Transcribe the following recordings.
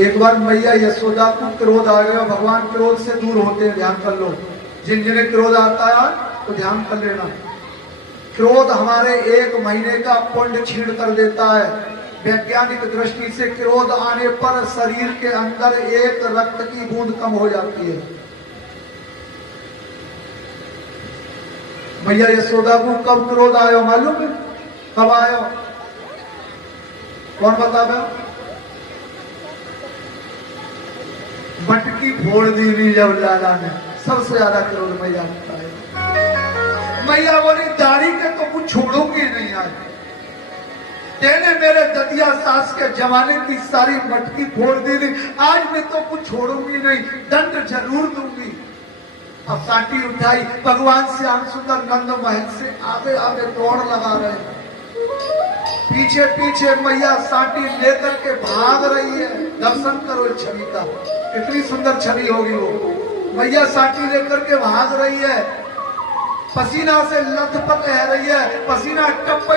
एक बार मैया यशोदा को क्रोध आ गया। भगवान क्रोध से दूर होते हैं, ध्यान कर लो। जिन जिन्हें क्रोध आता है तो ध्यान कर लेना। क्रोध हमारे 1 महीने का पुण्य छीण कर देता है। वैज्ञानिक दृष्टि से क्रोध आने पर शरीर के अंदर 1 रक्त की बूंद कम हो जाती है। मैया यशोदा को कब क्रोध आयो मालूम है? कब आयो? कौन बतावे? मटकी फोड़ दी थी जब लाला ने, सबसे ज्यादा क्रोध मैया का है। मैया बोली दाढ़ी के तो कुछ छोड़ूंगी नहीं आज। तेने मेरे ददिया सास के जमाने की सारी मटकी फोड़ दी थी, आज मैं तो कुछ छोड़ूंगी नहीं, दंड जरूर दूंगी। अब साटी उठाई, भगवान श्याम सुंदर नंद महल से आगे आगे दौड़ लगा रहे। पीछे पीछे मैया साटी लेकर के भाग रही है। दर्शन करो इस छवि का, कितनी सुंदर छवि होगी वो। मैया साटी लेकर के भाग रही है, पसीना से लथपथ रह रही है, पसीना टप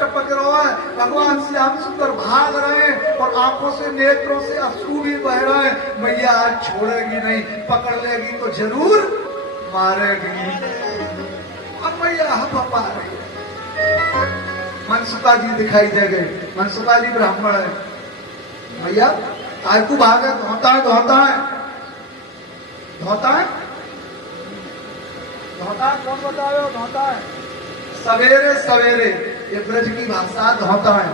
टपक रहा है। भगवान श्याम सुंदर भाग रहे हैं और आंखों से नेत्रों से अश्रु भी बह रहे हैं। मैया आज छोड़ेगी नहीं, पकड़ लेगी तो जरूर मारेगी। अब मैया हपा रही है। मनसुका जी दिखाई दे गए। मनसुका जी ब्राह्मण है। भैया आज तू भागे, धोता है धोता है धोता है धोता है, कौन बता रहे हो? धोता है सवेरे सवेरे, ये ब्रज की भाषा धोता है।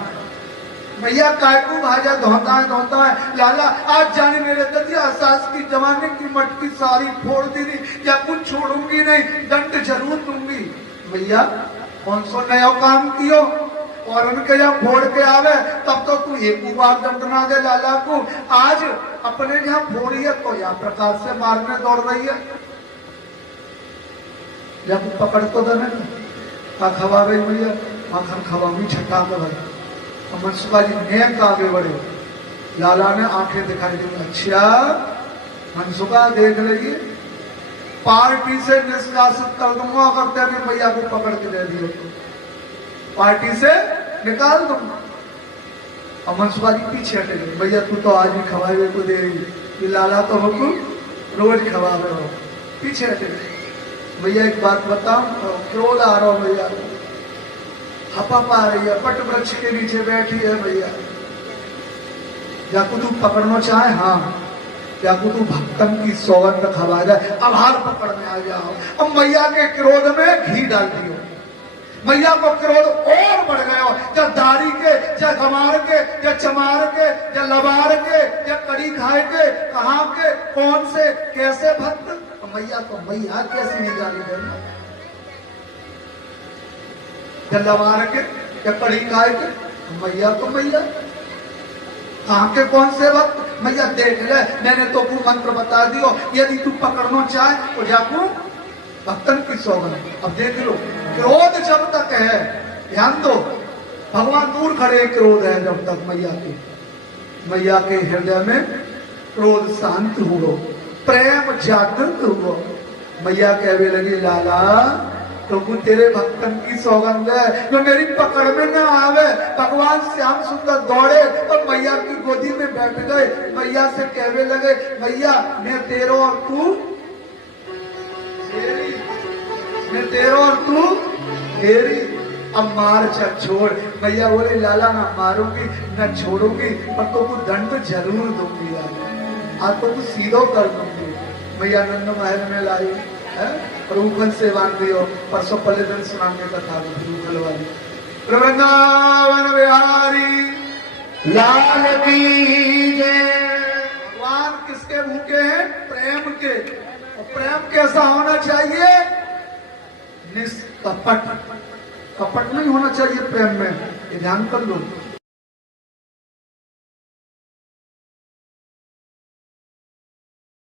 भैया कायकू भाजा धोता है। लाला आज जाने मेरे ददिया सास की जमाने की मटकी सारी फोड़ दी थी, क्या कुछ छोड़ूंगी नहीं, दंड जरूर दूंगी। भैया कौन सो नया काम कियो और उनके यहाँ फोड़ के आवे, तब तो तू एक बार दंड ना दे लाला को। आज अपने यहाँ फोड़ी है तो यहाँ प्रकार से मारने दौड़ रही है। जब पकड़ तो देने का खवा गई भैया, माखन खवा भी छटा के भाई। मनसुखा जी नेक आगे बढ़े। लाला ने आंखें दिखाई दी। अच्छा मनसुखा देख लेगी, पार्टी से निष्कासित कर दूंगा अगर तेरे भैया को पकड़ के दे दियो तो, पार्टी से निकाल दूंगा। और मनसुखा जी पीछे हटे गए। भैया तू तो आज भी खवाए को दे रही, ये लाला तो हुकुम रोज खवा रहे हो। पीछे हटे गए। भैया एक बात बताओ, क्रोध आ रहा हो भैया, हपा पा रही है, पट वृक्ष के नीचे बैठी है भैया। या तू पकड़ना चाहे? हाँ। या तू भक्तन की सौगंध खवा जाए, आभार पकड़ने आ जाओ। अब मैया के क्रोध में घी डाल दियो। मैया को क्रोध और बढ़ गया। जब दाढ़ी के, जब गमार के, जब चमार के, जब लबार के, जब कड़ी खाए के, कहाँ के, कौन से, कैसे भक्त। मैया को मैया कैसी निकाली देना। जब लबार के, जब कड़ी खाए के, मैया को मैया, कहाँ के कौन से भक्त। मैया देख ले, मैंने तो तू मंत्र बता दियो, यदि तू पकड़ना चाहे तो जाकू भक्तन की सौगंध। अब देख लो, क्रोध जब तक है, ध्यान दो, भगवान दूर खड़े, क्रोध है जब तक मैया के हृदय में क्रोध शांत हुआ, प्रेम जागृत हुआ। मैया कहने लगी लाला प्रभु तेरे भक्तन की सौगंध है, जो मेरी पकड़ में न आवे। भगवान श्याम सुंदर दौड़े और मैया की गोदी में बैठ गए। मैया से कहने लगे मैया मैं तेरो और तू तेरी, मैं तेरो और तू तेरी, अब मार छोड़। मैया बोले लाला ना मारूंगी न छोड़ूंगी, पर तो कुछ दंड जरूर दूंगी, आज तो कुछ सीधो कर दूंगी। मैया नंद महल में लाई है और ऊपर से बांध दियो। परसों पहले दिन सुनाने का था रूखल वाली। वृंदावन बिहारी लाल की जय। भगवान किसके भूखे हैं? प्रेम के। और प्रेम कैसा होना चाहिए? निष्कपट। कपट नहीं होना चाहिए प्रेम में, ये ध्यान कर लो।